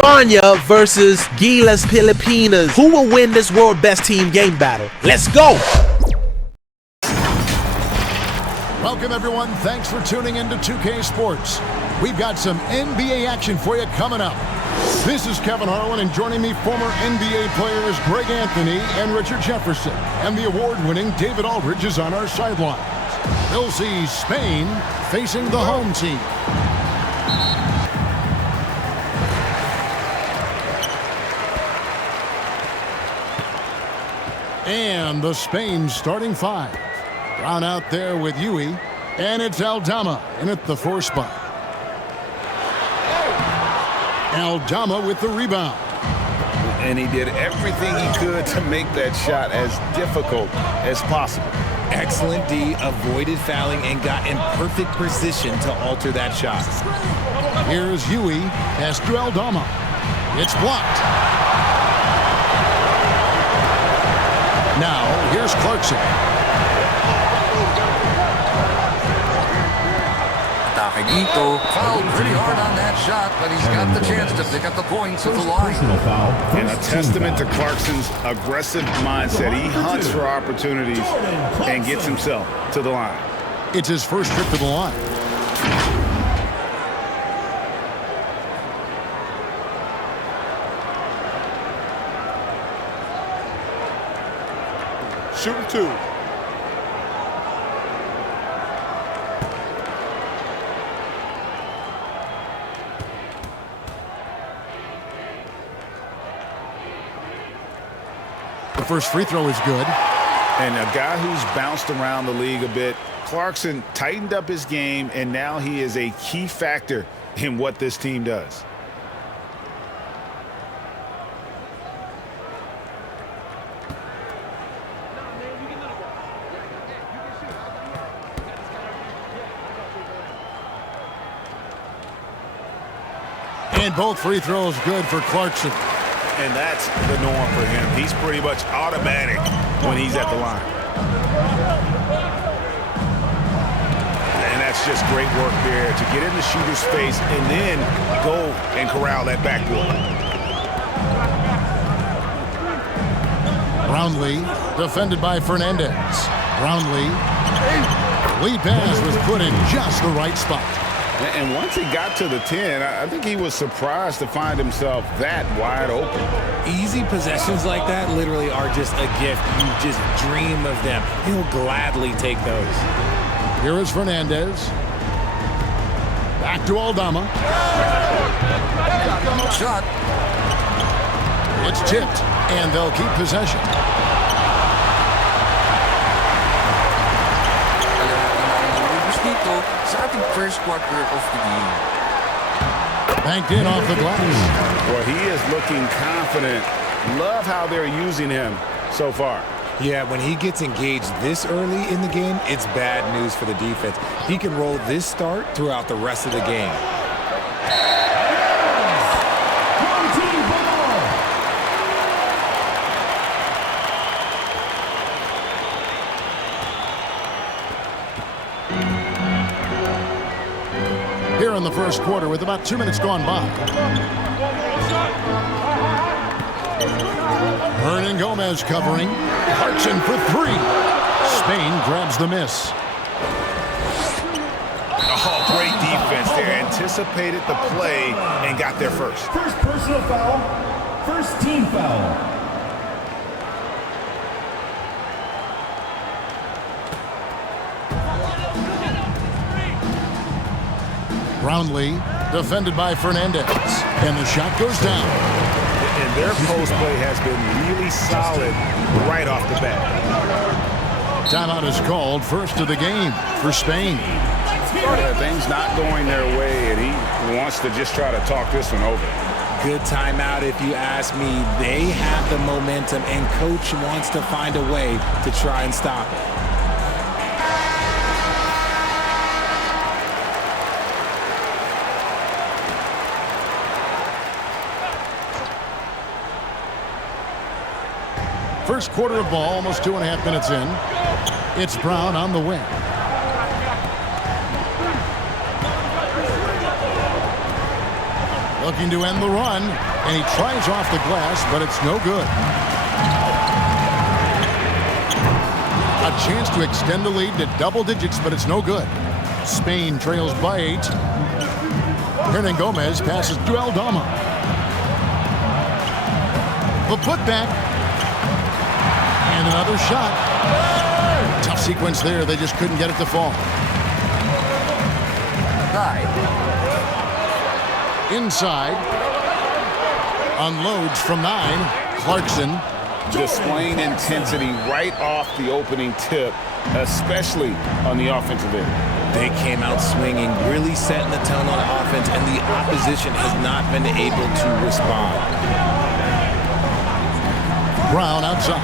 España versus GILAS Pilipinas. Who will win this world best team game battle? Let's go! Welcome everyone, thanks for tuning in to 2K Sports. We've got some NBA action for you coming up. This is Kevin Harlan, and joining me, former NBA players Greg Anthony and Richard Jefferson. And the award-winning David Aldridge is on our sidelines. We'll see Spain facing the home team. And the Spain starting five. Brown out there with Yui, and it's Aldama in at the 4 spot. Aldama with the rebound. And he did everything he could to make that shot as difficult as possible. Excellent D, avoided fouling and got in perfect position to alter that shot. Here's Yui, pass to Aldama. It's blocked. Now, here's Clarkson. Dito fouled pretty hard on that shot, but he's got the chance to pick up the points at the line. And a testament to Clarkson's aggressive mindset. He hunts for opportunities and gets himself to the line. It's his first trip to the line. Shooting 2. The first free throw is good. And a guy who's bounced around the league a bit, Clarkson tightened up his game, and now he is a key factor in what this team does. And both free throws good for Clarkson. And that's the norm for him. He's pretty much automatic when he's at the line. And that's just great work there to get in the shooter's face and then go and corral that backboard. Brownlee, defended by Fernandez. Brownlee, lead pass was put in just the right spot. And once he got to the 10, I think he was surprised to find himself that wide open. Easy possessions like that literally are just a gift. You just dream of them. He'll gladly take those. Here is Fernandez. Back to Aldama. Shot. It's tipped, and they'll keep possession. Sa ating first quarter of the game. Banked in off the glass. Well, he is looking confident. Love how they're using him so far. Yeah, when he gets engaged this early in the game, it's bad news for the defense. He can roll this start throughout the rest of the game. Here in the first quarter with about 2 minutes gone by. Hernan Gomez covering. Clarkson for 3. Spain grabs the miss. Oh, great defense there. Anticipated the play and got there first. First personal foul. First team foul. Brownlee, defended by Fernandez. And the shot goes down. And their post play has been really solid right off the bat. Timeout is called, first of the game for Spain. Things not going their way, and he wants to just try to talk this one over. Good timeout if you ask me. They have the momentum, and coach wants to find a way to try and stop it. First quarter of ball, almost 2.5 minutes in. It's Brown on the wing. Looking to end the run, and he tries off the glass, but it's no good. A chance to extend the lead to double digits, but it's no good. Spain trails by 8. Hernan Gomez passes to Aldama. The putback. And another shot. Tough sequence there. They just couldn't get it to fall. 9. Inside. Unloads from 9. Clarkson. Displaying intensity right off the opening tip, especially on the offensive end. They came out swinging, really setting the tone on offense, and the opposition has not been able to respond. Brown outside.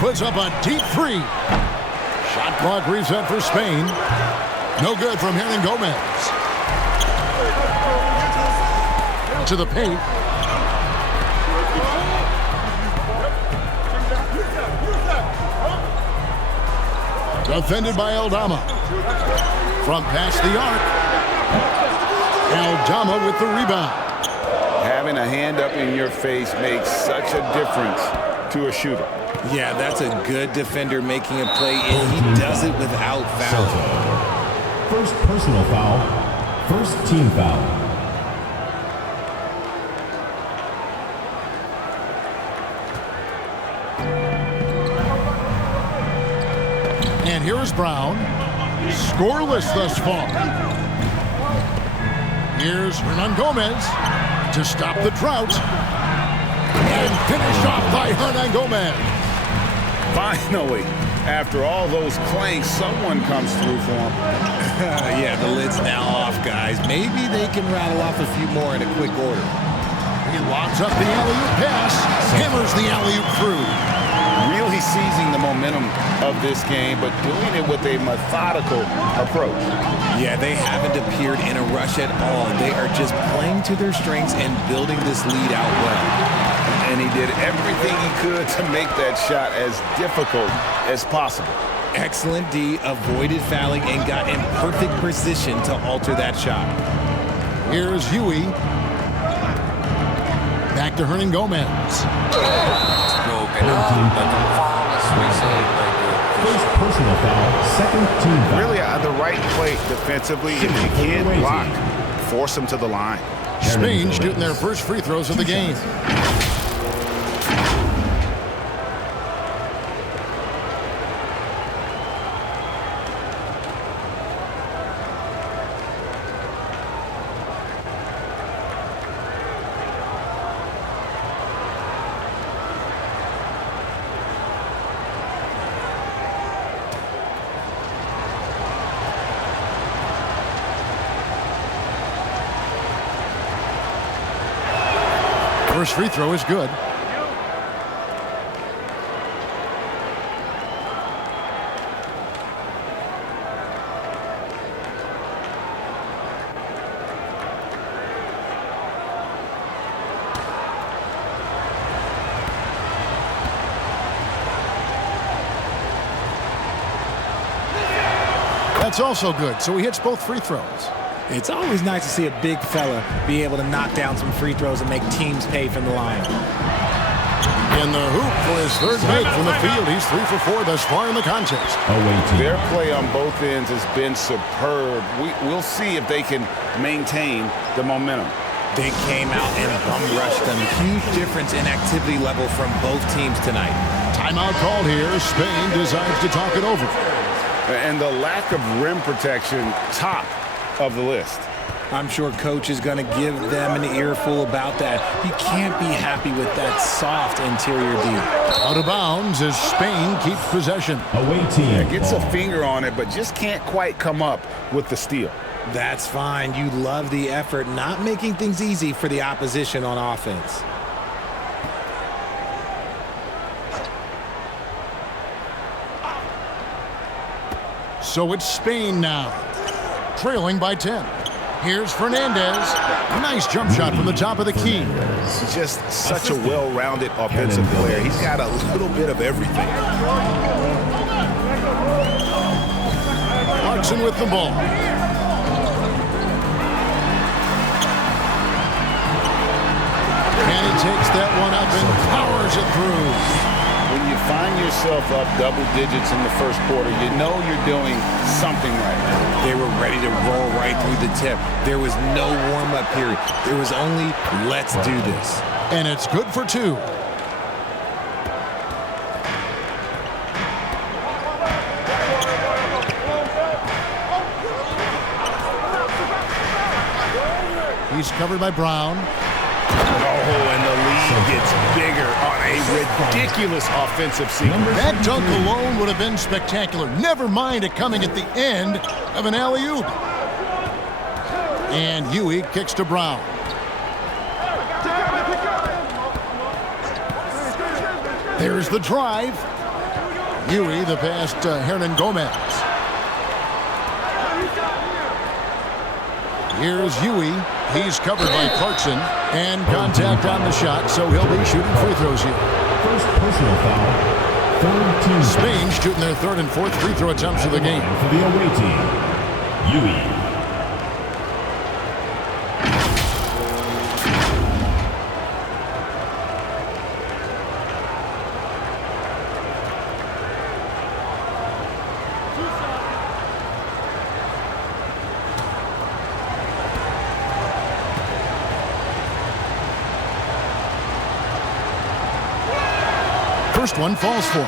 Puts up a deep 3. Shot clock reset for Spain. No good from Hernan Gomez. To the paint. Defended by Aldama. From past the arc. Aldama with the rebound. Having a hand up in your face makes such a difference to a shooter. Yeah, that's a good defender making a play, and he does it without fouling. First personal foul. First team foul. And here is Brown. Scoreless thus far. Here's Hernan Gomez to stop the drought. And finish off by Hernan Gomez. Finally, after all those clanks, someone comes through for him. Yeah, the lid's now off, guys. Maybe they can rattle off a few more in a quick order. He locks up the alley-oop pass. Hammers the alley-oop through. Really seizing the momentum of this game, but doing it with a methodical approach. Yeah, they haven't appeared in a rush at all. They are just playing to their strengths and building this lead out well. And he did everything he could to make that shot as difficult as possible. Excellent D, avoided fouling, and got in perfect position to alter that shot. Here's Huey. Back to Hernan Gomez. Broken up, but the foul is whistled by the First personal foul. Second team foul. Really the right play defensively. If you can't block, force them to the line. Spain shooting their first free throws of the game. First free throw is good. That's also good, so he hits both free throws. It's always nice to see a big fella be able to knock down some free throws and make teams pay from the line. In the hoop for his third make from the field. He's 3 for 4 thus far in the contest. Their play on both ends has been superb. We'll see if they can maintain the momentum. They came out and bum rushed them. Huge difference in activity level from both teams tonight. Timeout called here. Spain decides to talk it over. And the lack of rim protection, top of the list. I'm sure coach is going to give them an earful about that. He can't be happy with that soft interior D. Out of bounds as Spain keeps possession. Away team. Gets a finger on it, but just can't quite come up with the steal. That's fine. You love the effort, not making things easy for the opposition on offense. So it's Spain now, trailing by 10. Here's Fernandez. Nice jump shot from the top of the key. Just such a well-rounded offensive player. He's got a little bit of everything. Clarkson with the ball. And he takes that one up and powers it through. When you find yourself up double digits in the first quarter, you know you're doing something right. They were ready to roll right through the tip. There was no warm-up period. There was only, let's do this. And it's good for 2. He's covered by Brown. Oh, and the lead gets bigger on a ridiculous offensive sequence. That dunk alone would have been spectacular. Never mind it coming at the end of an alley-oop. And Huey kicks to Brown. There's the drive. Huey, the pass to Hernan Gomez. Here's Huey. He's covered by Clarkson. And contact on the shot, so he'll be shooting free throws here. First personal foul. Third team. Spain shooting their 3rd and 4th free throw attempts of the game. For the away team, Huey. First one falls for him.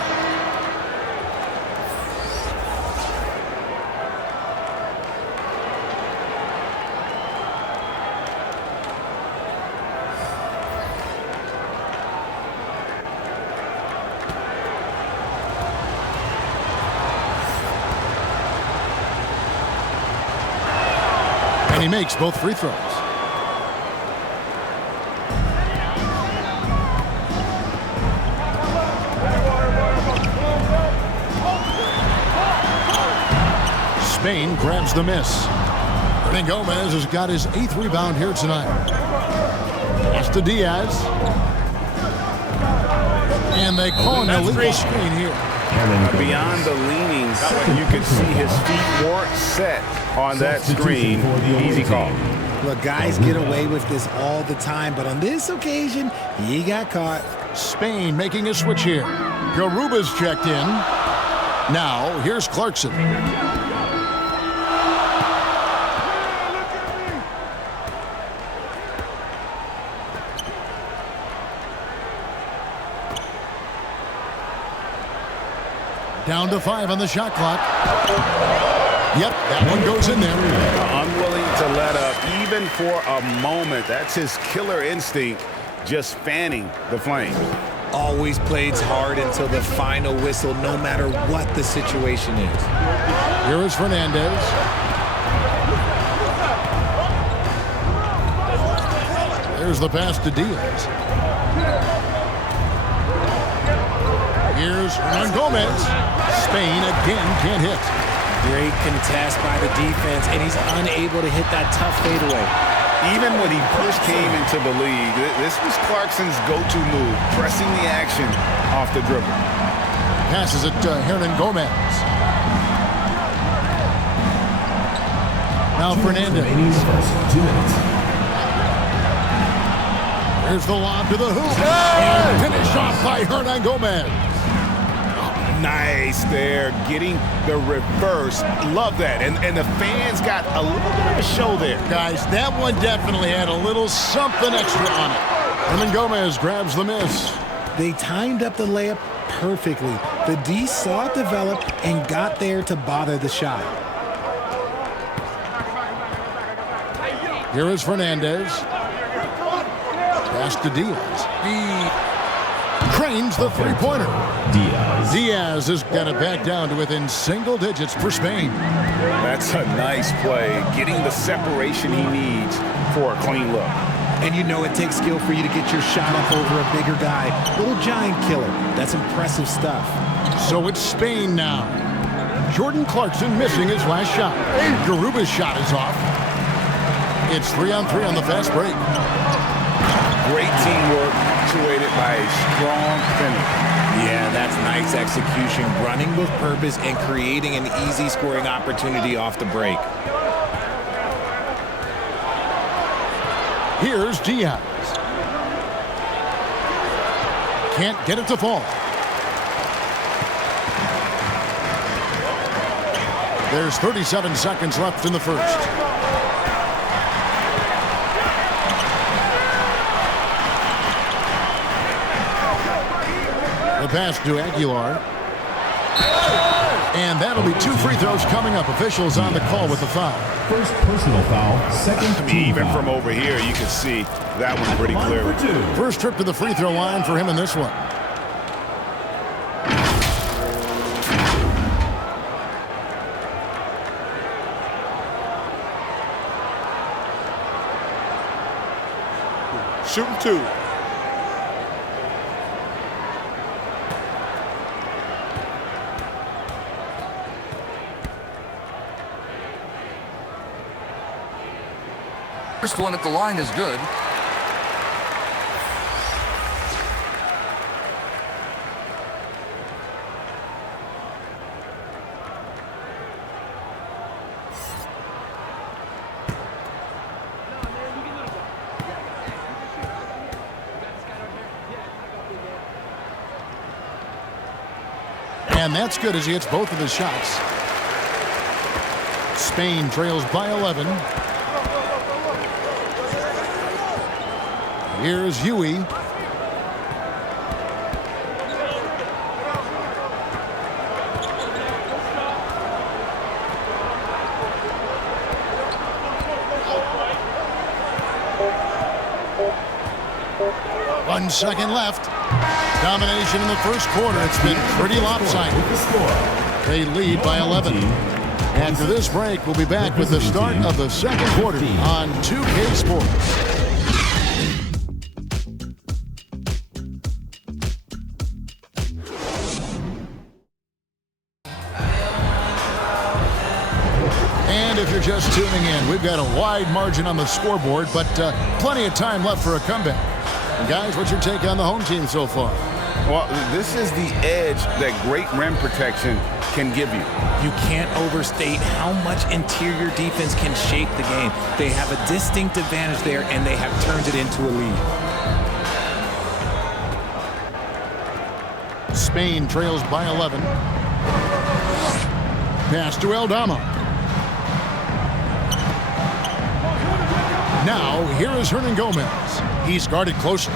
And he makes both free throws. Spain grabs the miss. Hernan Gomez has got his 8th rebound here tonight. Pass to Diaz. And they call an illegal screen here. Beyond the leanings, you can see his feet weren't set on that screen. Easy call. Look, guys get away with this all the time, but on this occasion, he got caught. Spain making a switch here. Garuba's checked in. Now, here's Clarkson. Down to 5 on the shot clock. Yep, that one goes in there. Unwilling to let up even for a moment. That's his killer instinct, just fanning the flames. Always plays hard until the final whistle, no matter what the situation is. Here is Fernandez. There's the pass to Diaz. Here's Hernan Gomez. Spain again can't hit. Great contest by the defense, and he's unable to hit that tough fadeaway. Even when he first came into the league, this was Clarkson's go-to move, pressing the action off the dribble. Passes it to Hernan Gomez. Now Fernandez. 2 minutes. Here's the lob to the hoop. And finished off by Hernan Gomez. Nice there, getting the reverse. Love that. And the fans got a little bit of a show there. Guys, that one definitely had a little something extra on it. Hernan Gomez grabs the miss. They timed up the layup perfectly. The D saw it develop and got there to bother the shot. Here is Fernandez. Pass to Diaz. He cranes the three-pointer. Diaz has got it back down to within single digits for Spain. That's a nice play, getting the separation he needs for a clean look. And you know it takes skill for you to get your shot up over a bigger guy. Little giant killer. That's impressive stuff. So it's Spain now. Jordan Clarkson missing his last shot. Garuba's shot is off. It's 3-on-3 on the fast break. Great teamwork, punctuated by a strong finish. Yeah, that's nice execution, running with purpose and creating an easy scoring opportunity off the break. Here's Diaz. can't get it to fall. There's 37 seconds left in the first. The pass to Aguilar. And that'll be 2 free throws coming up. Officials on the call with the foul. First personal foul, second team Even foul. from over here, you can see that one pretty clearly. First trip to the free throw line for him in this one. Shooting 2. First one at the line is good. And that's good as he hits both of his shots. Spain trails by 11. Here's Huey. One second left. Domination in the first quarter. It's been pretty lopsided. They lead by 11. After this break, we'll be back with the start of the second quarter on 2K Sports. And if you're just tuning in, we've got a wide margin on the scoreboard, but plenty of time left for a comeback. And guys, what's your take on the home team so far? Well, this is the edge that great rim protection can give you. You can't overstate how much interior defense can shape the game. They have a distinct advantage there, and they have turned it into a lead. Spain trails by 11. Pass to Eldama. Now, here is Hernan Gomez. He's guarded closely.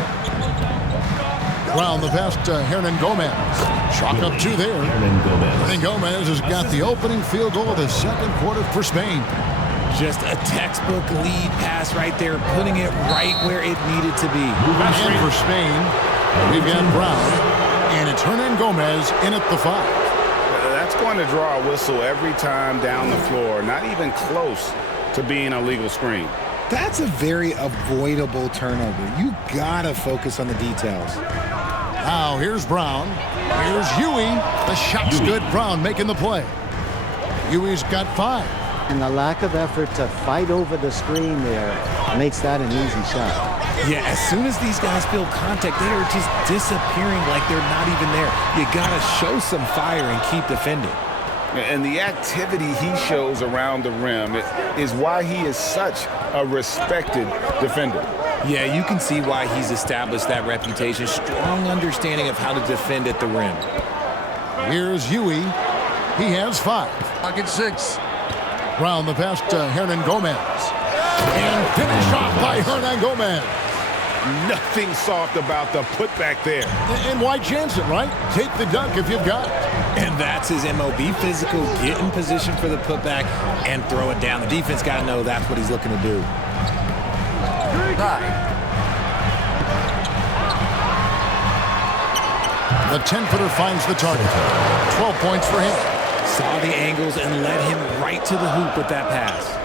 Round the pass to Hernan Gomez. Chalk up 2 there. Hernan Gomez has got the opening field goal of the second quarter for Spain. Just a textbook lead pass right there, putting it right where it needed to be. And for Spain, we've got Brown, and it's Hernan Gomez in at the 5. That's going to draw a whistle every time down the floor. Not even close to being a legal screen. That's a very avoidable turnover. You gotta focus on the details. Now here's Brown. Here's Huey. The shot's good. Brown making the play. Huey's got 5. And the lack of effort to fight over the screen there makes that an easy shot. Yeah, as soon as these guys feel contact, they are just disappearing like they're not even there. You gotta show some fire and keep defending. And the activity he shows around the rim is why he is such a respected defender. Yeah, you can see why he's established that reputation. Strong understanding of how to defend at the rim. Here's Huey. He has 5. Pocket 6. Round the pass to Hernan Gomez. And finish off by Hernan Gomez. Nothing soft about the putback there. And why chance it, right? Take the dunk if you've got it. And that's his MO. Be physical, get in position for the putback, and throw it down. The defense got to know that's what he's looking to do. 9. The 10-footer finds the target. 12 points for him. Saw the angles and led him right to the hoop with that pass.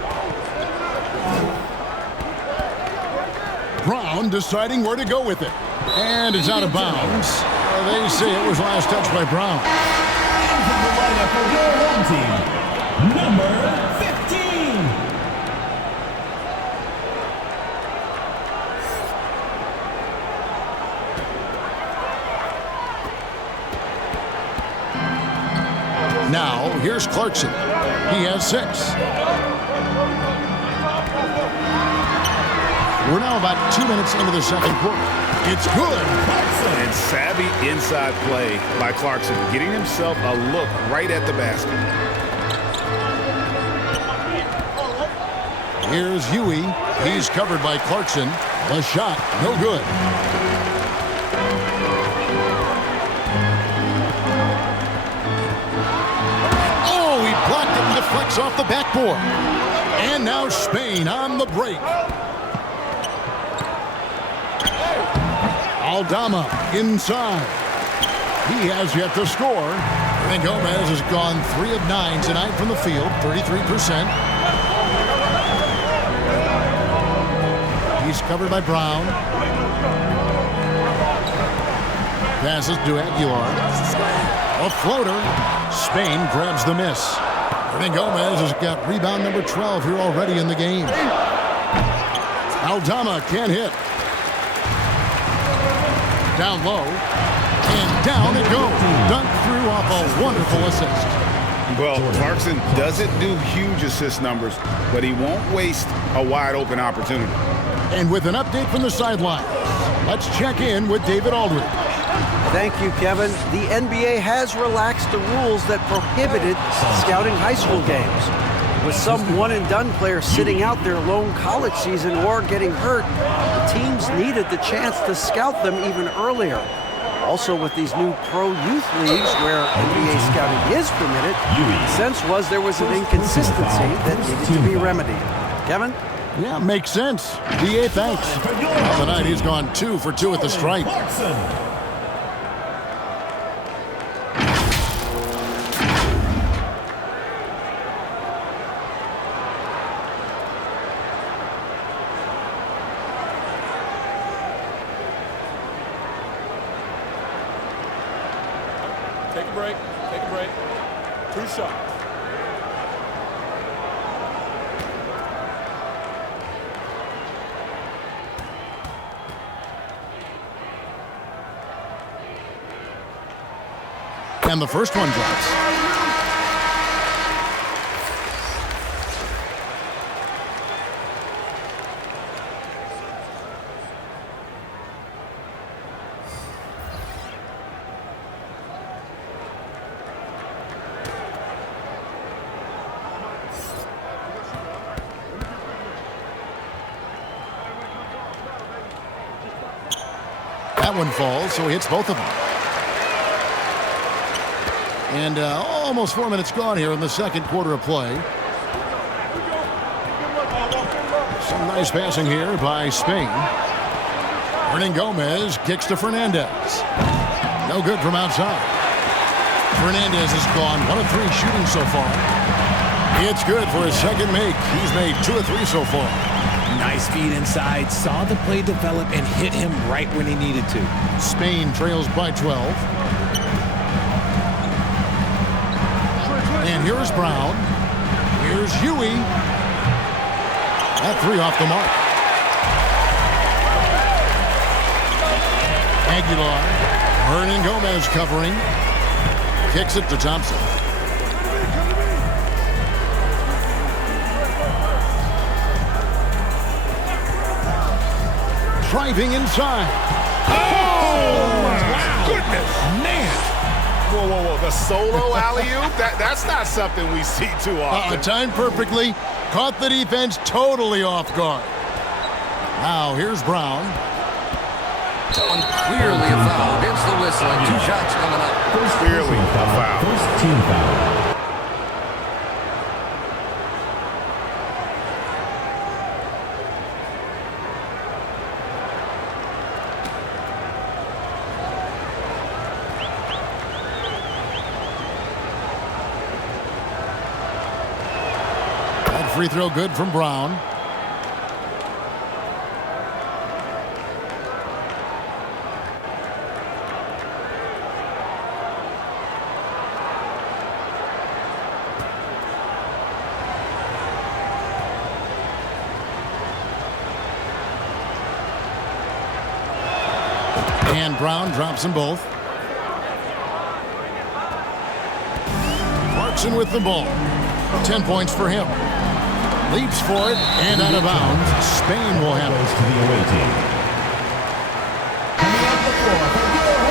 Brown deciding where to go with it. And it's out of bounds. They say it was last touched by Brown. And from the lineup for your home team, number 15. Now, here's Clarkson. He has 6. We're now about 2 minutes into the second quarter. It's good. And savvy inside play by Clarkson, getting himself a look right at the basket. Here's Huey. He's covered by Clarkson. The shot, no good. Oh, he blocked it and deflects off the backboard. And now Spain on the break. Aldama inside. He has yet to score. And Gomez has gone 3 of 9 tonight from the field, 33%. He's covered by Brown. Passes to Aguilar. A floater. Spain grabs the miss. And Gomez has got rebound number 12 here already in the game. Aldama can't hit. Down low. And down it goes. Dunked through off a wonderful assist. Well, Clarkson doesn't do huge assist numbers, but he won't waste a wide open opportunity. And with an update from the sideline, let's check in with David Aldridge. Thank you, Kevin. The NBA has relaxed the rules that prohibited scouting high school games. With some one-and-done players sitting out their lone college season or getting hurt, the teams needed the chance to scout them even earlier. Also, with these new pro youth leagues where NBA scouting is permitted, the sense was there was an inconsistency that needed to be remedied. Kevin? Yeah, makes sense. DA, thanks. Tonight he's gone 2 for 2 at the stripe. Take a break. Take a break. 2 shots. And the first one drops. That one falls, so he hits both of them. And almost 4 minutes gone here in the second quarter of play. Some nice passing here by Spain. Hernan Gomez kicks to Fernandez. No good from outside. Fernandez has gone 1 of 3 shooting so far. It's good for his second make. He's made 2 of 3 so far. Nice feed inside. Saw the play develop and hit him right when he needed to. Spain trails by 12. And here's Brown. Here's Huey. That 3 off the mark. Aguilar. Hernan Gomez covering. Kicks it to Thompson. Driving inside. Oh, my goodness. Man. Whoa, whoa, whoa. The solo alley-oop? That's not something we see too often. Timed perfectly. Caught the defense totally off guard. Now, here's Brown. Clearly a foul. Hits the whistle and 2 shots coming up. Clearly a foul. First team foul. Free throw good from Brown. And Brown drops them both. Clarkson with the ball. 10 points for him. Leaps for it and out of bounds. Spain will handle it To the away team. Coming off the floor for your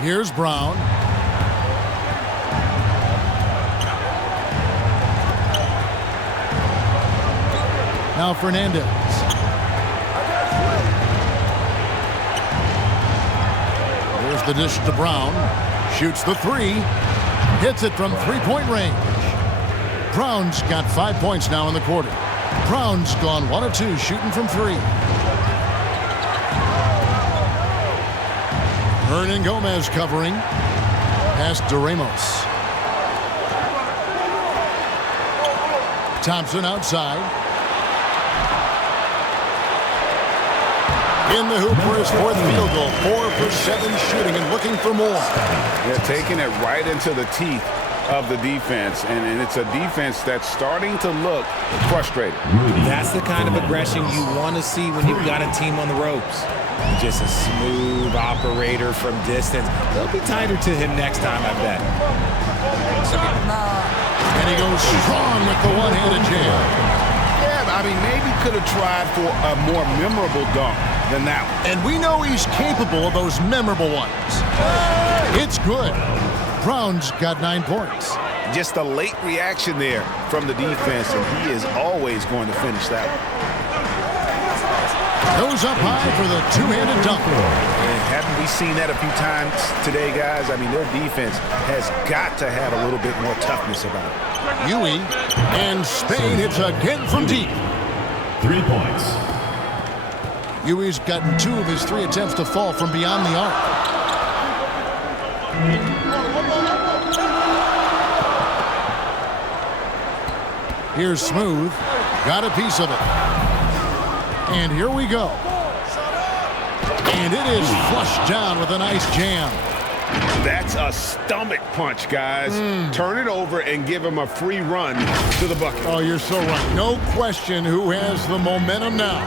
Here's Brown. Now Fernandez. Here's the dish to Brown. Shoots the three. Hits it from three-point range. Brown's got 5 points now in the quarter. Brown's gone 1 of 2 shooting from three. Hernan Gomez covering. Pass to Ramos. Thompson outside. In the hoop for his 4th field goal. 4 for 7 shooting and looking for more. They're taking it right into the teeth of the defense, and it's a defense that's starting to look frustrated. That's the kind of aggression you want to see when you've got a team on the ropes. Just a smooth operator from distance. They'll be tighter to him next time, I bet. And he goes strong with the one-handed jam. Yeah, I mean, maybe could have tried for a more memorable dunk than that one. And we know he's capable of those memorable ones. It's good. Brown's got 9 points. Just a late reaction there from the defense, and he is always going to finish that one. Goes up high for the two-handed dunk. And haven't we seen that a few times today, guys? I mean, their defense has got to have a little bit more toughness about it. Huey and Spain hits again from deep. 3 points. Huey's gotten 2 of his 3 attempts to fall from beyond the arc. Here's Smooth. Got a piece of it. And here we go. And it is flushed down with a nice jam. That's a stomach punch, guys. Turn it over and give him a free run to the bucket. Oh, you're so right. No question who has the momentum now.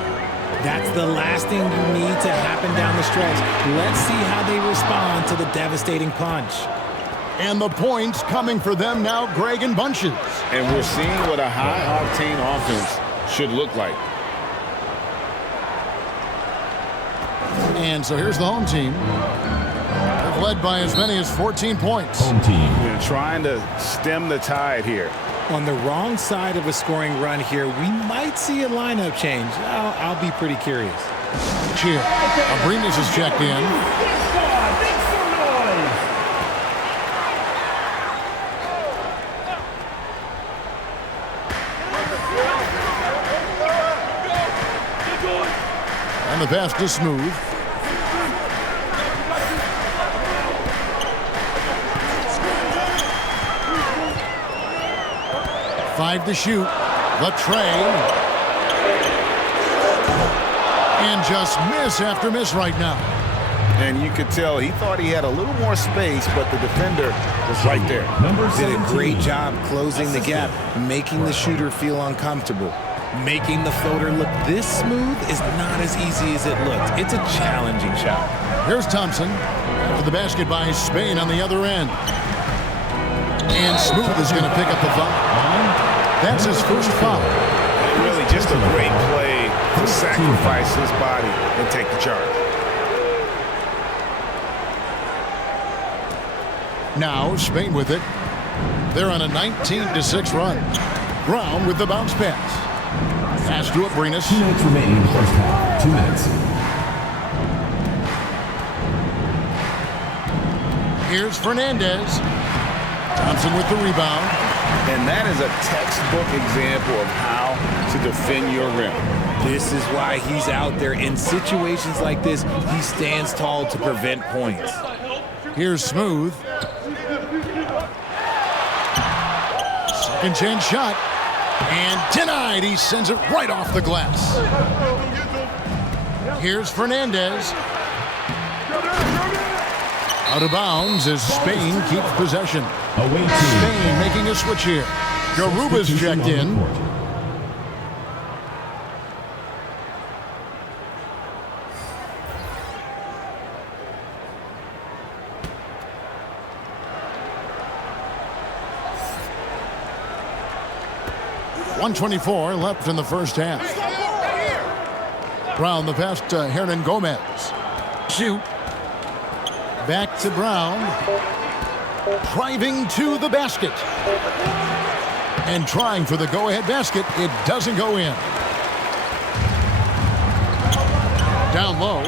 That's the last thing you need to happen down the stretch. Let's see how they respond to the devastating punch. And the points coming for them now, Greg, in bunches. And we're seeing what a high-octane offense should look like. And so here's the home team. They've led by as many as 14 points. Home team. We're trying to stem the tide here. On the wrong side of a scoring run here, we might see a lineup change. I'll be pretty curious. Cheer. Abrinas is checked in. And the pass to Smooth. Five to shoot. The tray. And just miss after miss right now. And you could tell he thought he had a little more space, but the defender was right there. Did a great job closing the gap, making the shooter feel uncomfortable. Making the floater look this smooth is not as easy as it looks. It's a challenging shot. Here's Thompson. After the basket by Spain on the other end. And Smooth is going to pick up the foul. That's his first foul. And really just a great play to sacrifice his body and take the charge. Now Spain with it. They're on a 19-6 run. Brown with the bounce pass. Pass to Abrinas. 2 minutes remaining in the first half. 2 minutes. Here's Fernandez. Thompson with the rebound. And that is a textbook example of how to defend your rim. This is why he's out there. In situations like this, he stands tall to prevent points. Here's Smooth. Second chance shot. And denied. He sends it right off the glass. Here's Fernandez. Out of bounds as Spain keeps possession. Spain making a switch here. Garuba's checked in. .124 left in the first half. Brown the pass to Hernan Gomez. Shoot. Back to Brown. Driving to the basket. And trying for the go-ahead basket. It doesn't go in. Down low.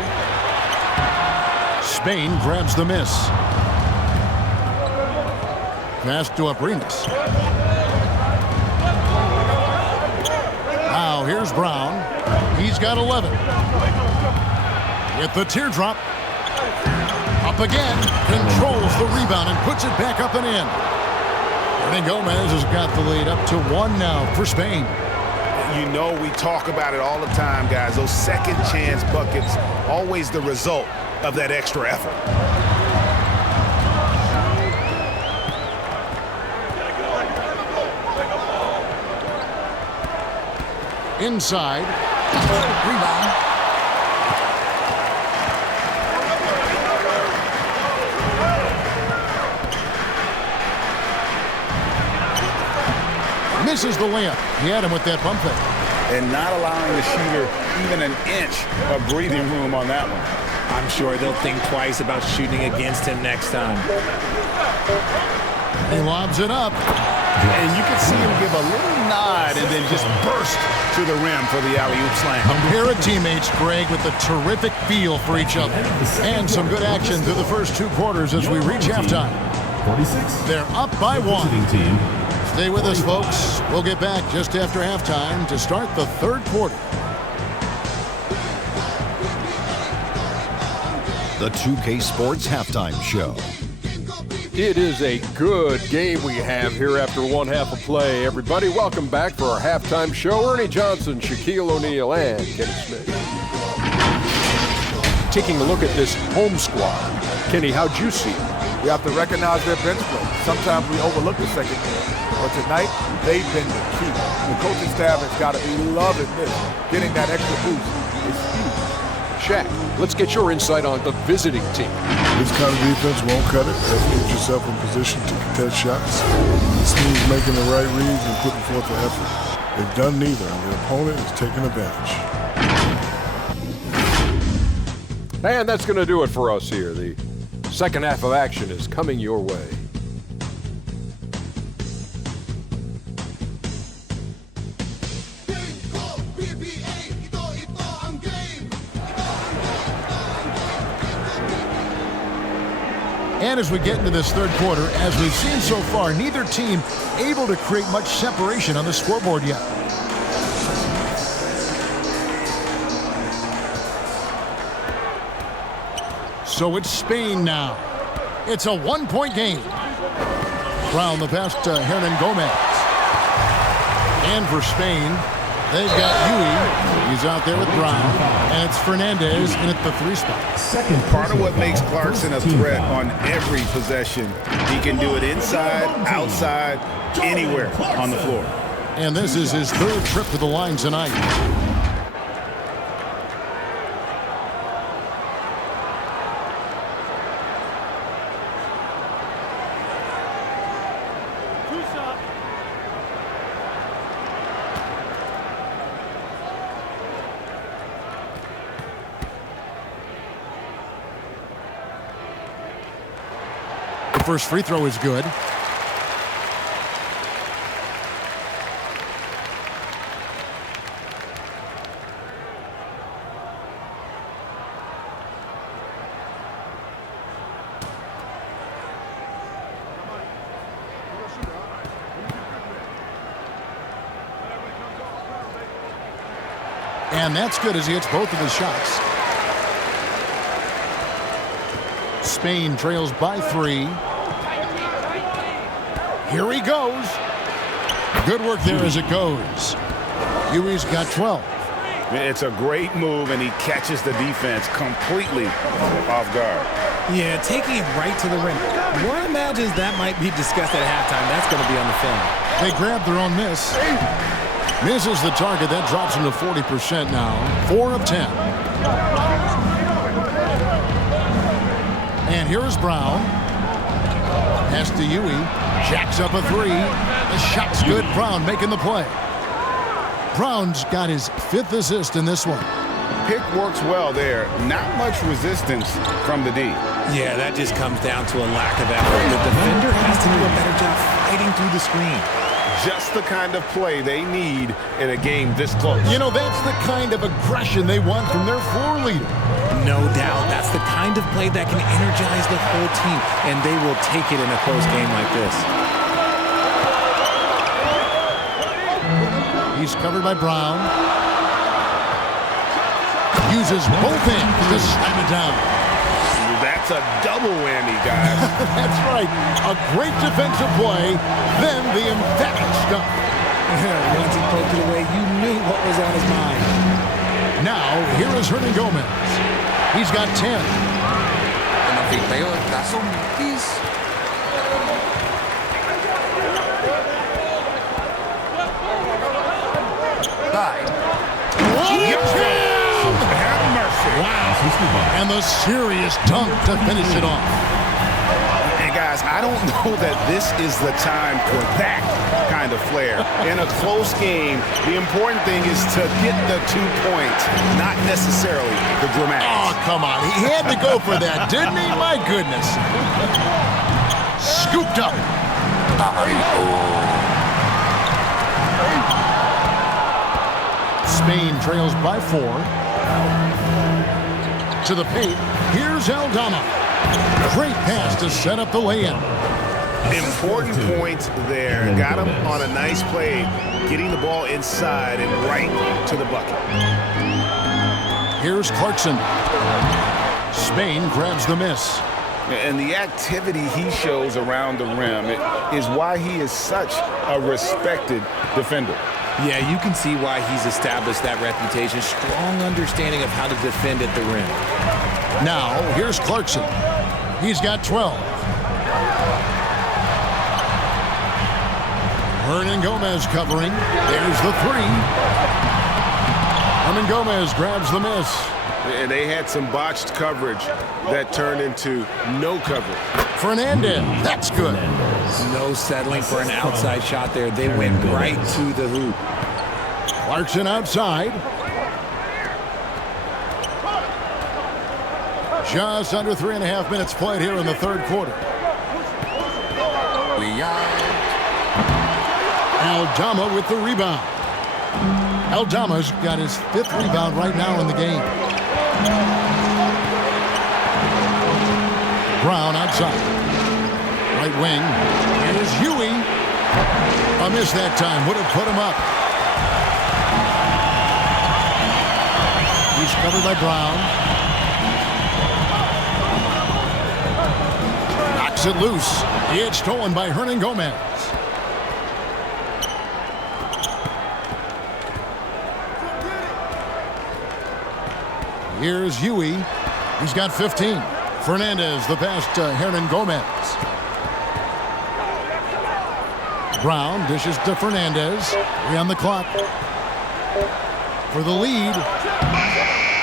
Spain grabs the miss. Pass to Aprinas. Now here's Brown. He's got 11. With the teardrop. Up again. Controls the rebound and puts it back up and in. And Gomez has got the lead up to 1 now for Spain. You know we talk about it all the time, guys. Those second chance buckets, always the result of that extra effort. Inside. Rebound. Misses the layup. He had him with that bump fake. And not allowing the shooter even an inch of breathing room on that one. I'm sure they'll think twice about shooting against him next time. He lobs it up. And you can see him give a little nod and then just burst to the rim for the alley-oop slam. A pair of teammates, Greg, with a terrific feel for each other. And some good action through the first 2 quarters as we reach halftime. 46. They're up by 1. Visiting team. Stay with us, folks. We'll get back just after halftime to start the 3rd quarter. The 2K Sports Halftime Show. It is a good game we have here after 1 half of play. Everybody, welcome back for our halftime show. Ernie Johnson, Shaquille O'Neal, and Kenny Smith. Taking a look at this home squad. Kenny, how'd you see it? We have to recognize their bench play. Sometimes we overlook the second game. But tonight, they've been the key. The coaching staff has got to be loving this. Getting that extra boost is huge. Shaq, let's get your insight on the visiting team. This kind of defense won't cut it. You have to get yourself in position to contest shots. This team's making the right reads and putting forth the effort. They've done neither, and the opponent is taking advantage. And that's going to do it for us here. The second half of action is coming your way. And as we get into this 3rd quarter, as we've seen so far, neither team able to create much separation on the scoreboard yet. So it's Spain now. It's a 1-point game. Brown the pass to Hernan Gomez. And for Spain, they've got Huey. He's out there with Brown. And it's Fernandez in at the 3 spot. Part of what makes Clarkson a threat on every possession, he can do it inside, outside, anywhere on the floor. And this is his 3rd trip to the line tonight. The first free throw is good. And that's good as he hits both of his shots. Spain trails by 3. Here he goes. Good work there as it goes. Huey's got 12. It's a great move, and he catches the defense completely off guard. Yeah, taking it right to the rim. One imagines that might be discussed at halftime. That's going to be on the film. They grab their own miss. Misses the target. That drops him to 40% now. 4 of 10. And here is Brown. Pass to Huey. Jacks up a 3. The shot's good. Brown making the play. Brown's got his 5th assist in this one. Pick works well there. Not much resistance from the D. Yeah, that just comes down to a lack of effort. The defender has to do a better job fighting through the screen. Just the kind of play they need in a game this close. You know, that's the kind of aggression they want from their floor leader. No doubt. That's the kind of play that can energize the whole team, and they will take it in a close game like this. He's covered by Brown. Uses both hands to slam it down. That's a double whammy, guys. That's right. A great defensive play, then the emphatic stuff. Once he poked it away, you knew what was on his mind. Now, here is Hernan Gomez. He's got 10. Wow. And the serious dunk to finish it off. And guys, I don't know that this is the time for that kind of flair. In a close game, the important thing is to get the 2 points, not necessarily the dramatics. Oh, come on. He had to go for that, didn't he? My goodness. Scooped up. Spain trails by 4. To the paint. Here's Aldama. Great pass to set up the lay-in. Important points there. Got him on a nice play, getting the ball inside and right to the bucket. Here's Clarkson. Spain grabs the miss. And the activity he shows around the rim is why he is such a respected defender. Yeah, you can see why he's established that reputation. Strong understanding of how to defend at the rim. Now, here's Clarkson. He's got 12. Hernan Gomez covering. There's the 3. Hernan Gomez grabs the miss. And they had some botched coverage that turned into no coverage. Fernandez, that's good. No settling for an outside shot there. They went right to the hoop. Clarkson outside. Just under 3.5 minutes played here in the third quarter. Aldama with the rebound. Aldama's got his 5th rebound right now in the game. Brown outside. Right wing. And it's Huey. A miss that time. Would have put him up. He's covered by Brown. Knocks it loose. It's stolen by Hernan Gomez. Here's Huey. He's got 15. Fernandez, the pass to Hernan Gomez. Brown dishes to Fernandez. 3 on the clock. For the lead.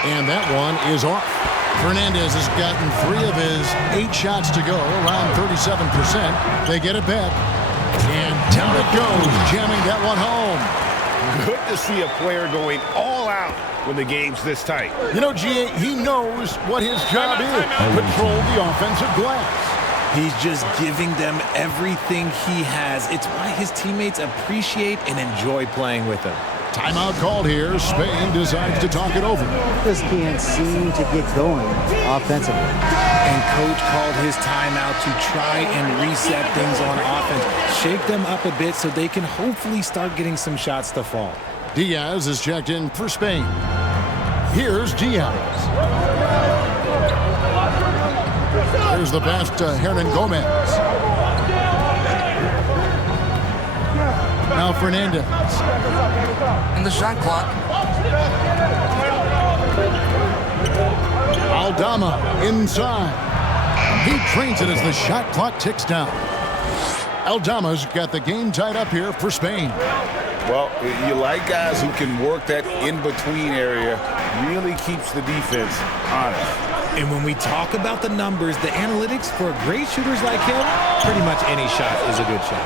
And that one is off. Fernandez has gotten 3 of his 8 shots to go, around 37%. They get it back. And down it goes, jamming that one home. Good to see a player going all out when the game's this tight. You know, G.A., he knows what his job is. Control the offensive glass. He's just giving them everything he has. It's why his teammates appreciate and enjoy playing with him. Timeout called here. Spain decides to talk it over. Just can't seem to get going offensively. And coach called his timeout to try and reset things on offense. Shake them up a bit so they can hopefully start getting some shots to fall. Diaz is checked in for Spain. Here's Diaz. Here's the pass to Hernan Gomez. Now Fernandez. And the shot clock. Aldama inside. He trains it as the shot clock ticks down. Aldama's got the game tied up here for Spain. Well, you like guys who can work that in-between area, really keeps the defense honest. And when we talk about the numbers, the analytics for great shooters like him, pretty much any shot is a good shot.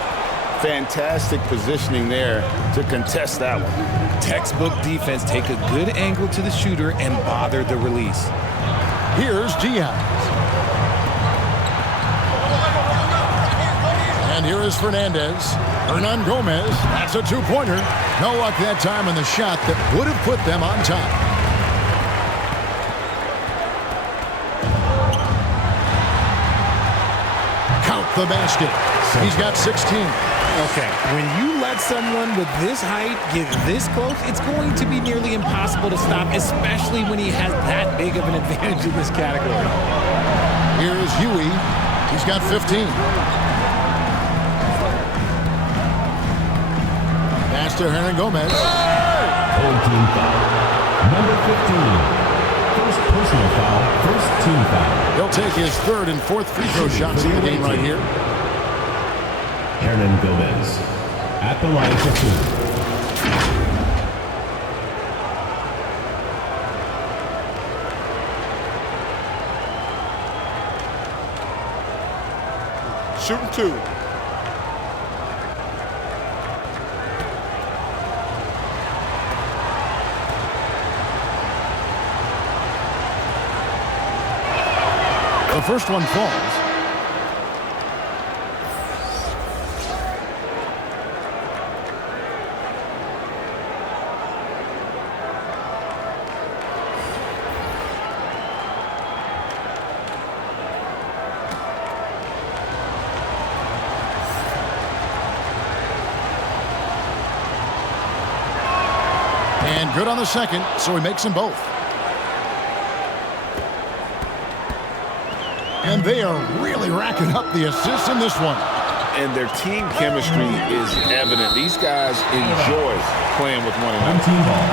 Fantastic positioning there to contest that one. Textbook defense, take a good angle to the shooter and bother the release. Here's Diaz. And here is Fernandez. Hernan Gomez. That's a two-pointer. No luck that time on the shot that would have put them on top. Count the basket. He's got 16. Okay, when you let someone with this height get this close, it's going to be nearly impossible to stop, especially when he has that big of an advantage in this category. Here's Huey. He's got 15. Pass to Hernan Gomez. Old team foul. Number 15. First personal foul, first team foul. He'll take his third and fourth free throw shots in the game right here. Hernan Gomez at the line for two. Shooting two. The first one falls. And good on the second, so he makes them both. And they are really racking up the assists in this one. And their team chemistry is evident. These guys enjoy playing with one another. Team ball.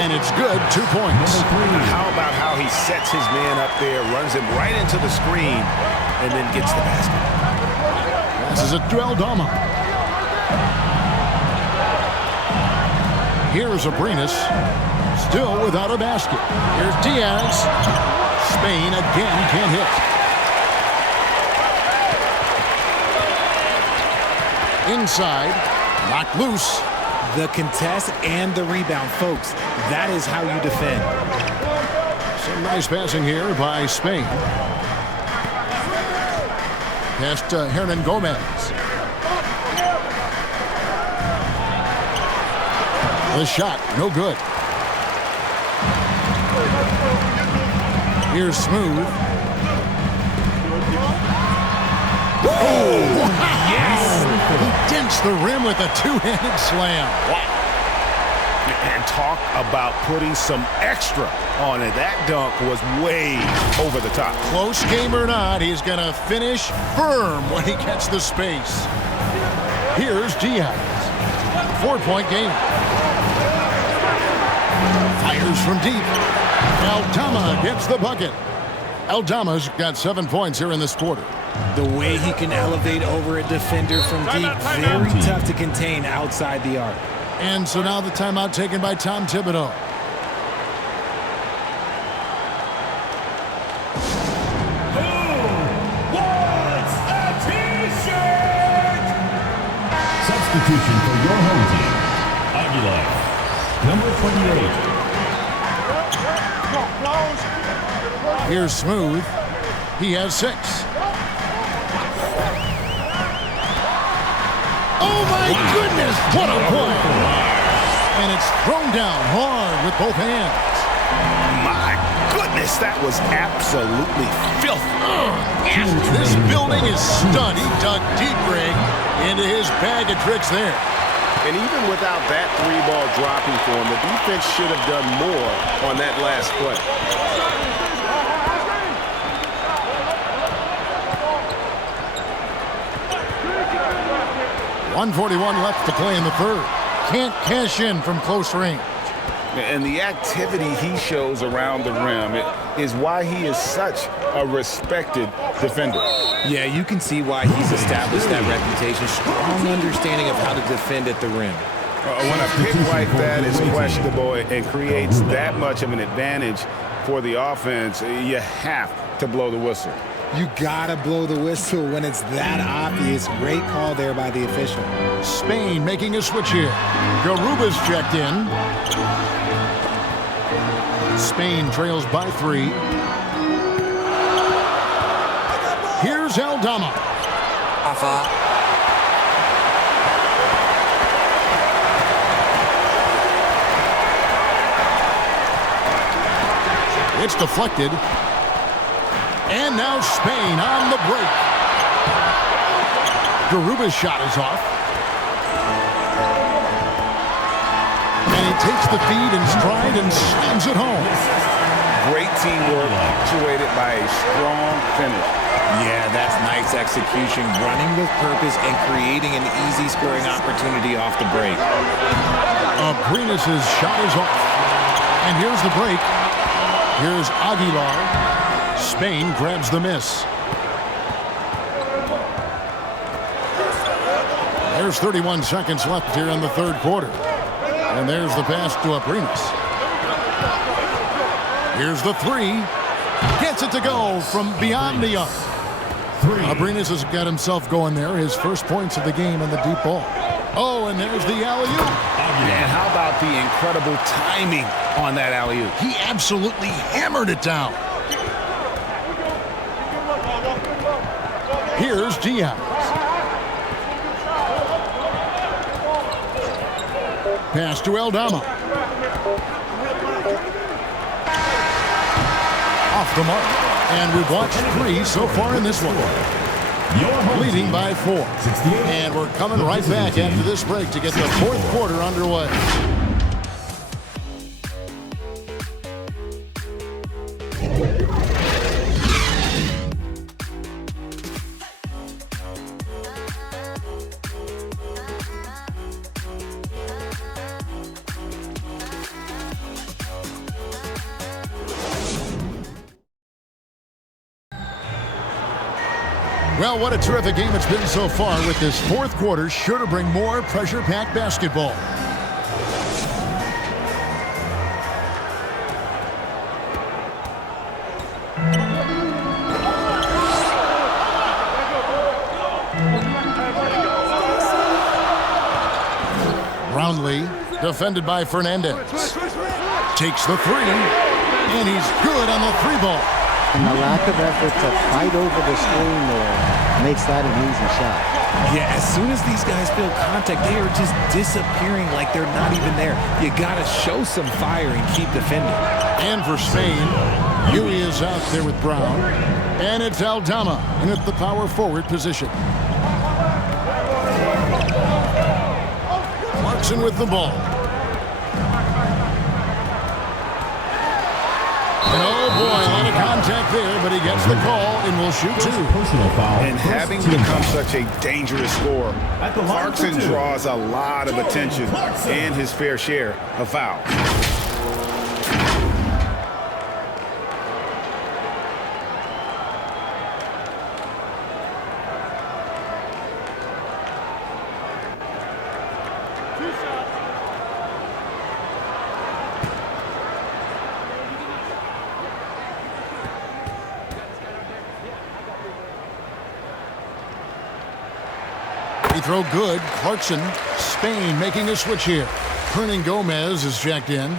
And it's good, 2 points. How about how he sets his man up there, runs him right into the screen, and then gets the basket. This is a Eldama. Here's Abrinas, still without a basket. Here's Diaz. Spain again can't hit. Inside, knocked loose. The contest and the rebound, folks. That is how you defend. Some nice passing here by Spain. Pass to Hernan Gomez. The shot, no good. Here's Smooth. Oh, yes! He dents the rim with a two-handed slam. Wow. And talk about putting some extra on it. That dunk was way over the top. Close game or not, he's going to finish firm when he gets the space. Here's Diaz. 4-point game. Fires from deep. Eldama gets the bucket. Eldama's got 7 points here in this quarter. The way he can elevate over a defender from deep, very tough to contain outside the arc. And so now the timeout taken by Tom Thibodeau. Who wants a T-shirt? Substitution for your home team. Aguilar, number 28. Here's Smooth. He has 6. Oh my goodness, what a play! And it's thrown down hard with both hands. My goodness, that was absolutely filthy. This building is stunned. He dug deep, Greg, into his bag of tricks there. And even without that 3-ball dropping for him, the defense should have done more on that last play. 1:41 left to play in the third. Can't cash in from close range. And the activity he shows around the rim is why he is such a respected defender. Yeah, you can see why he's established that reputation. Strong understanding of how to defend at the rim. When a pick like that is questionable and creates that much of an advantage for the offense, you have to blow the whistle. You gotta blow the whistle when it's that obvious. Great call there by the official. Spain making a switch here. Garuba's checked in. Spain trails by 3. Here's Aldama. It's deflected. And now Spain on the break. Garuba's shot is off. And he takes the feed in stride and slams it home. Great teamwork punctuated by a strong finish. Yeah, that's nice execution, running with purpose and creating an easy scoring opportunity off the break. Pinas' shot is off. And here's the break. Here's Aguilar. Spain grabs the miss. There's 31 seconds left here in the third quarter. And there's the pass to Pinas. Here's the 3. Gets it to go from beyond the arc. Pinas has got himself going there. His first points of the game in the deep ball. Oh, and there's the alley-oop. And how about the incredible timing on that alley-oop? He absolutely hammered it down. Here's Diaz. Pass to Aldama. Off the mark. And we've watched 3 so far in this one. Leading by 4. And we're coming right back after this break to get the fourth quarter underway. Well, what a terrific game it's been so far, with this fourth quarter sure to bring more pressure-packed basketball. Brownlee, defended by Fernandez. Takes the 3, and he's good on the 3-ball. And the lack of effort to fight over the screen there makes that an easy shot. Yeah, as soon as these guys feel contact, they are just disappearing like they're not even there. You gotta show some fire and keep defending. And for Spain, Huey is out there with Brown. And it's Aldama in at the power forward position. Clarkson with the ball. And oh boy, a lot of contact there, but he gets the call and will shoot 2. And having become such a dangerous scorer, Clarkson draws a lot of attention and his fair share of fouls. Throw good. Clarkson. Spain making a switch here. Hernan Gomez is checked in.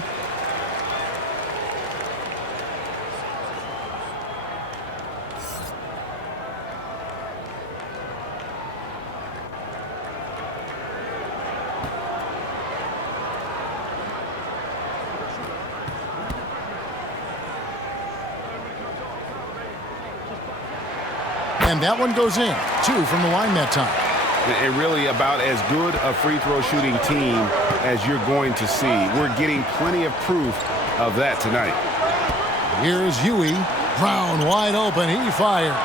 And that one goes in. 2 from the line that time. And really about as good a free throw shooting team as you're going to see. We're getting plenty of proof of that tonight. Here's Huey. Brown wide open. He fires.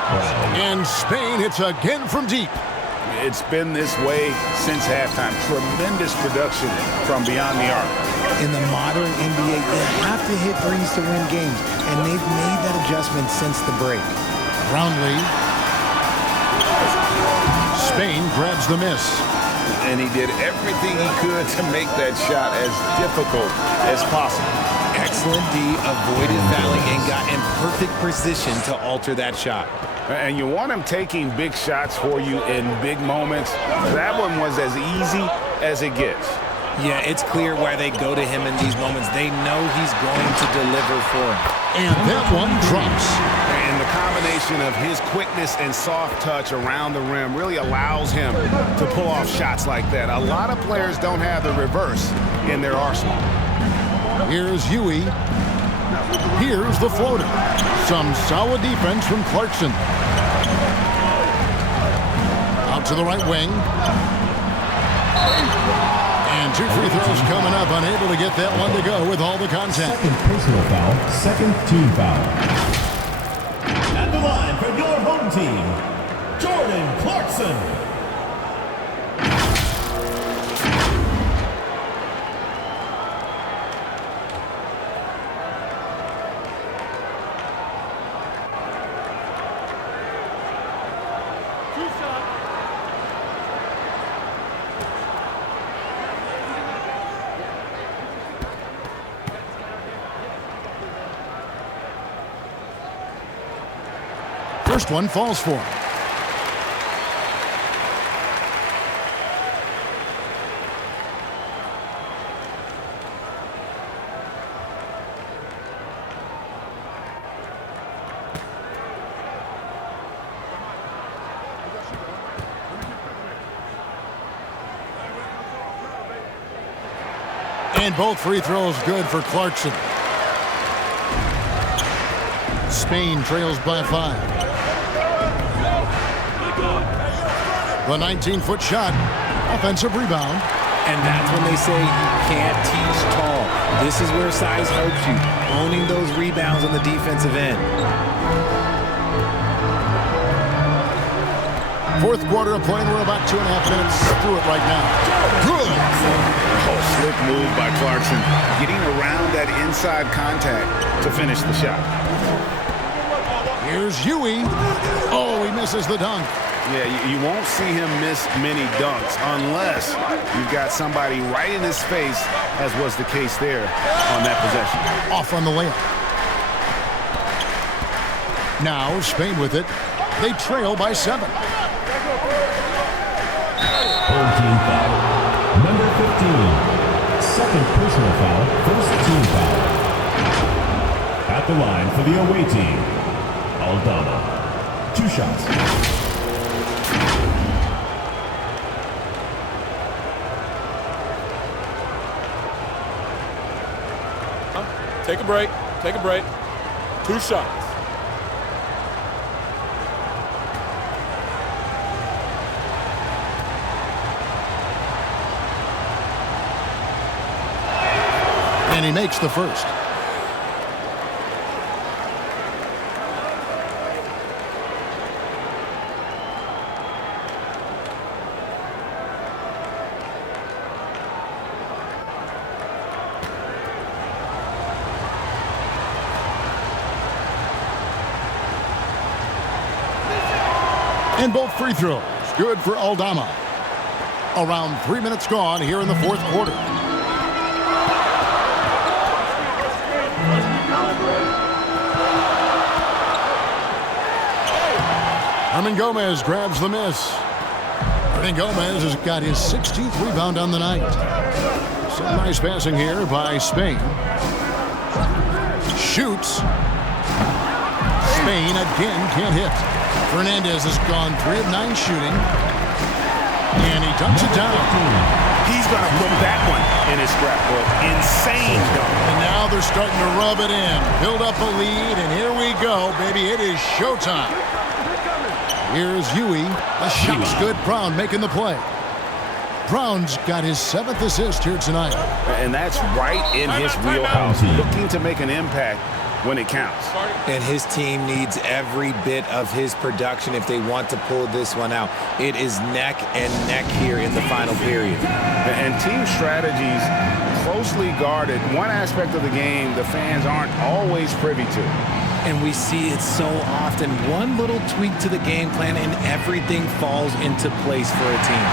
And Spain hits again from deep. It's been this way since halftime. Tremendous production from beyond the arc. In the modern NBA, you have to hit threes to win games, and they've made that adjustment since the break. Brownlee. Spain grabs the miss. and he did everything he could to make that shot as difficult as possible. Excellent D, avoided fouling and got in perfect position to alter that shot. And you want him taking big shots for you in big moments. That one was as easy as it gets. Yeah, it's clear why they go to him in these moments. They know he's going to deliver for him. And that one drops. And the combination of his quickness and soft touch around the rim really allows him to pull off shots like that. A lot of players don't have the reverse in their arsenal. Here's Huey. Here's the floater. Some solid defense from Clarkson. Out to the right wing. And 2 free throws coming up. Unable to get that one to go with all the contact. Second personal foul, second team foul. At the line for your home team, Jordan Clarkson. First one falls for him. And both free throws good for Clarkson. Spain trails by 5. The 19-foot shot, offensive rebound. And that's when they say you can't teach tall. This is where size helps you, owning those rebounds on the defensive end. Fourth quarter of play, we're about 2.5 minutes through it right now. Good. Oh, slick move by Clarkson, getting around that inside contact to finish the shot. Here's Huey. Oh, he misses the dunk. Yeah, you won't see him miss many dunks unless you've got somebody right in his face, as was the case there on that possession. Off on the layup. Now Spain with it. They trail by 7. Home team foul. Number 15. Second personal foul, first team foul. At the line for the away team, Aldana. 2 shots. Take a break. Take a break. 2 shots. And he makes the first. And both free throws good for Aldama. Around 3 minutes gone here in the fourth quarter. Herman Gomez grabs the miss. Herman Gomez has got his 16th rebound on the night. Some nice passing here by Spain. Shoots. Spain again can't hit. Fernandez has gone 3 of 9 shooting. And he dumps it down. He's going to put that one in his scrapbook. Insane dunk. And now they're starting to rub it in. Build up a lead, and here we go, baby. It is showtime. Here's Huey. The shot's good. Brown making the play. Brown's got his 7th assist here tonight. And that's right in his wheelhouse. Looking to make an impact when it counts. And his team needs every bit of his production if they want to pull this one out. It is neck and neck here in the final period. And team strategies closely guarded. One aspect of the game the fans aren't always privy to. And we see it so often. One little tweak to the game plan and everything falls into place for a team.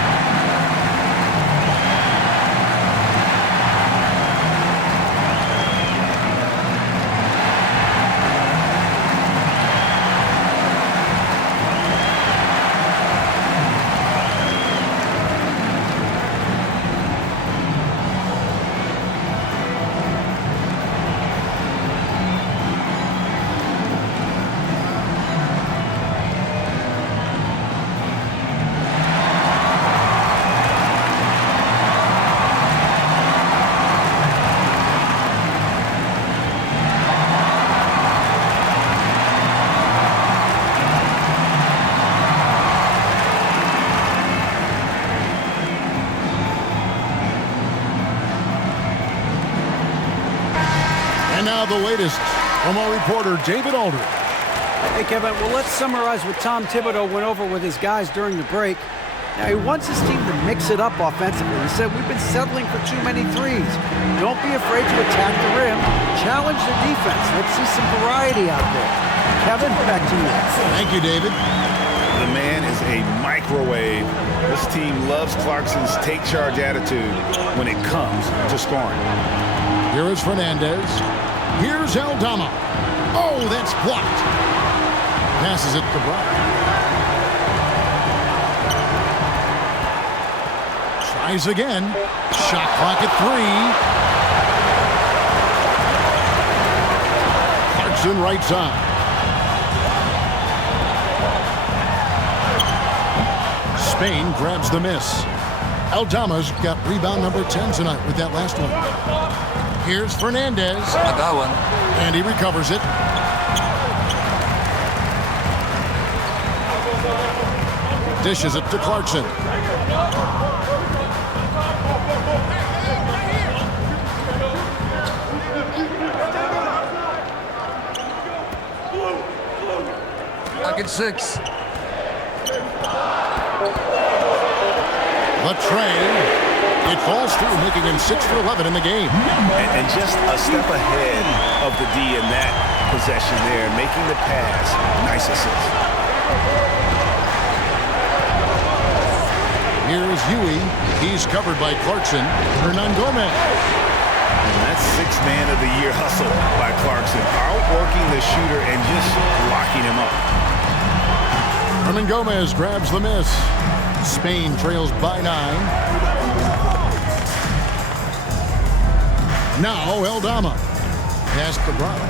And now the latest from our reporter, David Aldridge. Hey, Kevin, well, let's summarize what Tom Thibodeau went over with his guys during the break. Now, he wants his team to mix it up offensively. He said, we've been settling for too many threes. Don't be afraid to attack the rim. Challenge the defense. Let's see some variety out there. Kevin, back to you. Thank you, David. The man is a microwave. This team loves Clarkson's take-charge attitude when it comes to scoring. Here is Fernandez. Here's Aldama. Oh, that's blocked. Passes it to Brgy. Tries again. Shot clock at 3. Clarkson right side. Spain grabs the miss. Aldama's got rebound number 10 tonight with that last one. Here's Fernandez. I got one. And he recovers it. Dishes it to Clarkson. Pocket 6. The tray. It falls through, making him 6 for 11 in the game. And just a step ahead of the D in that possession there, making the pass. Nice assist. Here's Huey. He's covered by Clarkson. Hernan Gomez. And that's sixth man of the year hustle by Clarkson. Outworking the shooter and just locking him up. Hernan Gomez grabs the miss. Spain trails by 9. Now Aldama. Pass to Brgy.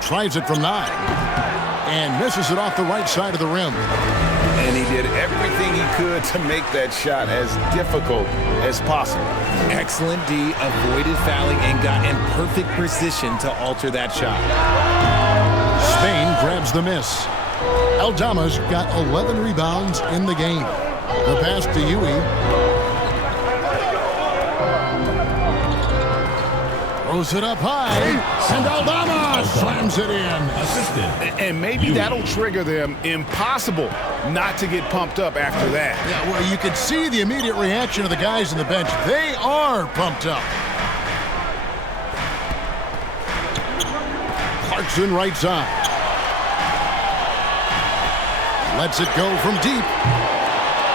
Tries it from 9. And misses it off the right side of the rim. And he did everything he could to make that shot as difficult as possible. Excellent D, avoided fouling and got in perfect position to alter that shot. Spain grabs the miss. Aldama's got 11 rebounds in the game. The pass to Huey. Throws it up high. And Aldama slams it in. And maybe that'll trigger them. Impossible not to get pumped up after that. Yeah, well, you could see the immediate reaction of the guys on the bench. They are pumped up. Clarkson right side. Lets it go from deep.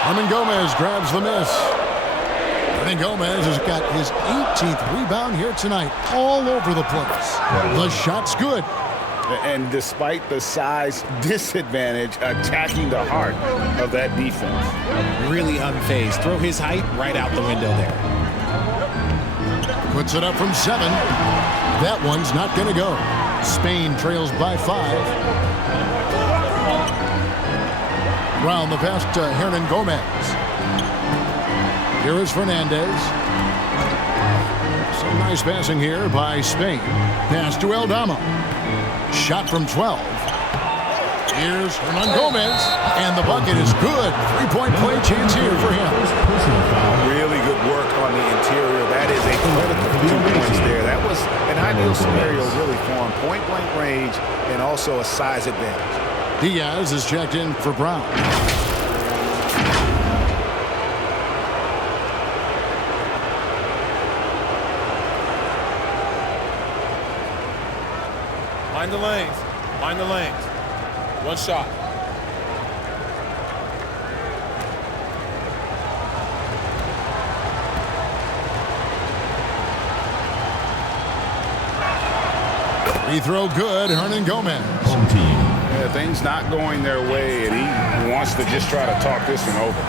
Hernan Gomez grabs the miss. Hernan Gomez has got his 18th rebound here tonight, all over the place. The shot's good. And despite the size disadvantage, attacking the heart of that defense. Really unfazed. Throw his height right out the window there. Puts it up from 7. That one's not going to go. Spain trails by 5. Round the pass to Hernan Gomez. Here is Fernandez. Some nice passing here by Spain. Pass to Aldama. Shot from 12. Here's Hernan Gomez. And the bucket is good. 3-point play chance here for him. Really good work on the interior. That is a critical 2 points there. That was an ideal scenario really for him. Point-blank range and also a size advantage. Diaz is checked in for Brown. Mind the lanes. Mind the lanes. One shot. Free throw good. Hernan Gomez. Home team. Yeah, things not going their way, and he wants to just try to talk this one over.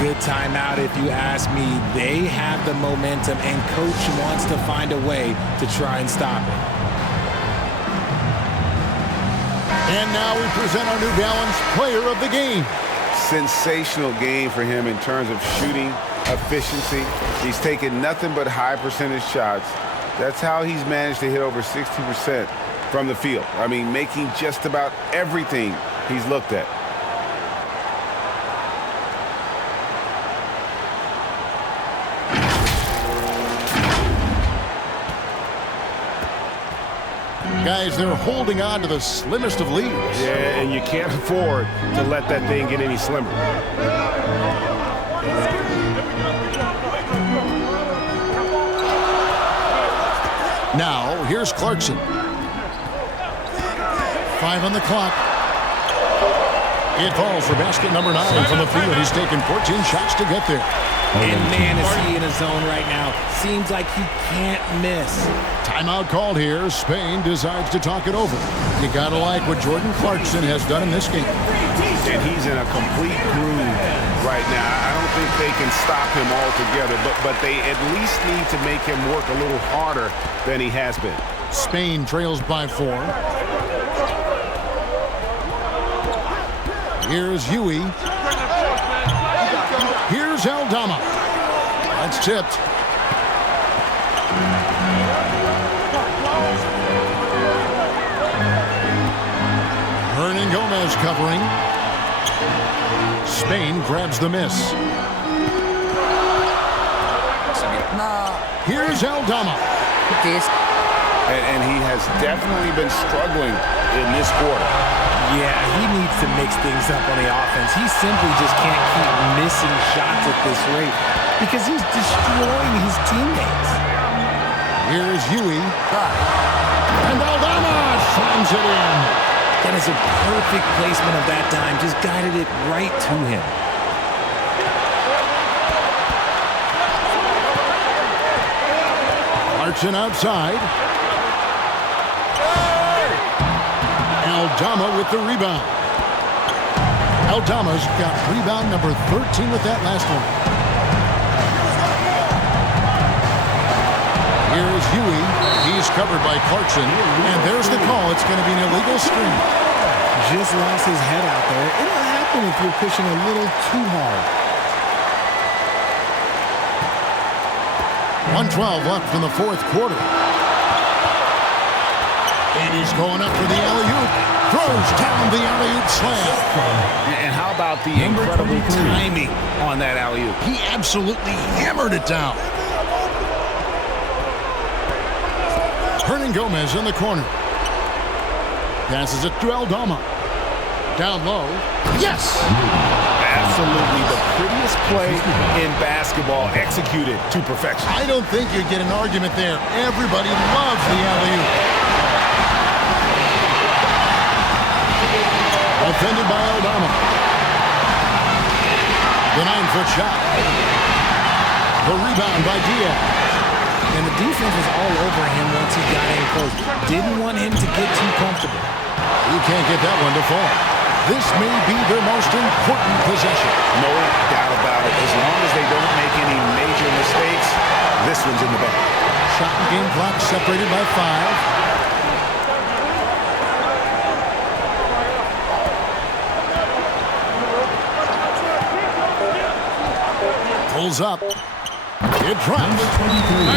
Good timeout if you ask me. They have the momentum, and coach wants to find a way to try and stop it. And now we present our New Balance Player of the Game. Sensational game for him in terms of shooting efficiency. He's taken nothing but high percentage shots. That's how he's managed to hit over 60% from the field. I mean, making just about everything he's looked at. Guys, they're holding on to the slimmest of leads. Yeah, and you can't afford to let that thing get any slimmer. Now, here's Clarkson. 5 on the clock. It falls for basket number 9 from the field. He's taken 14 shots to get there. And man, is he in a zone right now. Seems like he can't miss. Timeout called here. Spain decides to talk it over. You gotta like what Jordan Clarkson has done in this game. And he's in a complete groove right now. I don't think they can stop him altogether, but they at least need to make him work a little harder than he has been. Spain trails by 4. Here's Huey. Here's Aldama. That's tipped. Hernan Gomez covering. Spain grabs the miss. Here's Aldama. And he has definitely been struggling in this quarter. Yeah, he needs to mix things up on the offense. He simply just can't keep missing shots at this rate because he's destroying his teammates. Here's Huey. And Aldama slams it in. That is a perfect placement of that dime. Just guided it right to him. Clarkson outside. Aldama with the rebound. Aldama's got rebound number 13 with that last one. Here's Huey. He's covered by Clarkson. And there's the call. It's going to be an illegal screen. Just lost his head out there. It'll happen if you're pushing a little too hard. 1:12 left in the fourth quarter. And he's going up for the alley-oop. Throws down the alley-oop slam. And how about the incredible timing on that alley-oop? He absolutely hammered it down. Hernan Gomez in the corner. Passes it to Aldama. Down low. Yes! Absolutely the prettiest play in basketball executed to perfection. I don't think you'd get an argument there. Everybody loves the alley-oop. Offended by Aldama. The 9-foot shot. The rebound by Diaz. And the defense was all over him once he got in close. Didn't want him to get too comfortable. You can't get that one to fall. This may be their most important possession. No doubt about it. As long as they don't make any major mistakes, this one's in the bag. Shot and game clock separated by 5. Pulls up. It drops.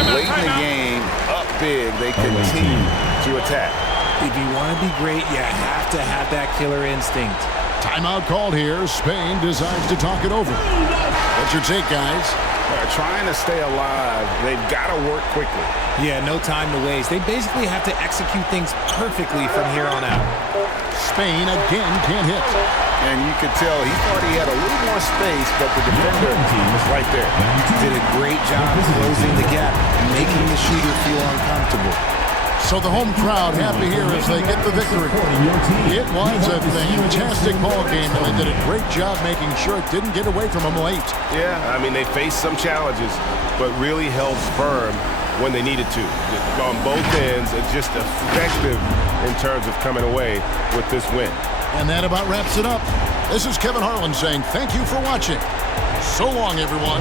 Late in the game, up big, they continue to attack. If you want to be great, you have to have that killer instinct. Timeout called here. Spain decides to talk it over. What's your take, guys? They're trying to stay alive. They've got to work quickly. Yeah, no time to waste. They basically have to execute things perfectly from here on out. Spain again can't hit. And you could tell he thought he had a little more space, but the defender was right there. Did a great job closing the gap and making the shooter feel uncomfortable. So the home crowd happy here as they get the victory. It was a fantastic ball game, and they did a great job making sure it didn't get away from them late. Yeah, I mean, they faced some challenges, but really held firm when they needed to. On both ends, just effective in terms of coming away with this win. And that about wraps it up. This is Kevin Harlan saying thank you for watching. So long, everyone.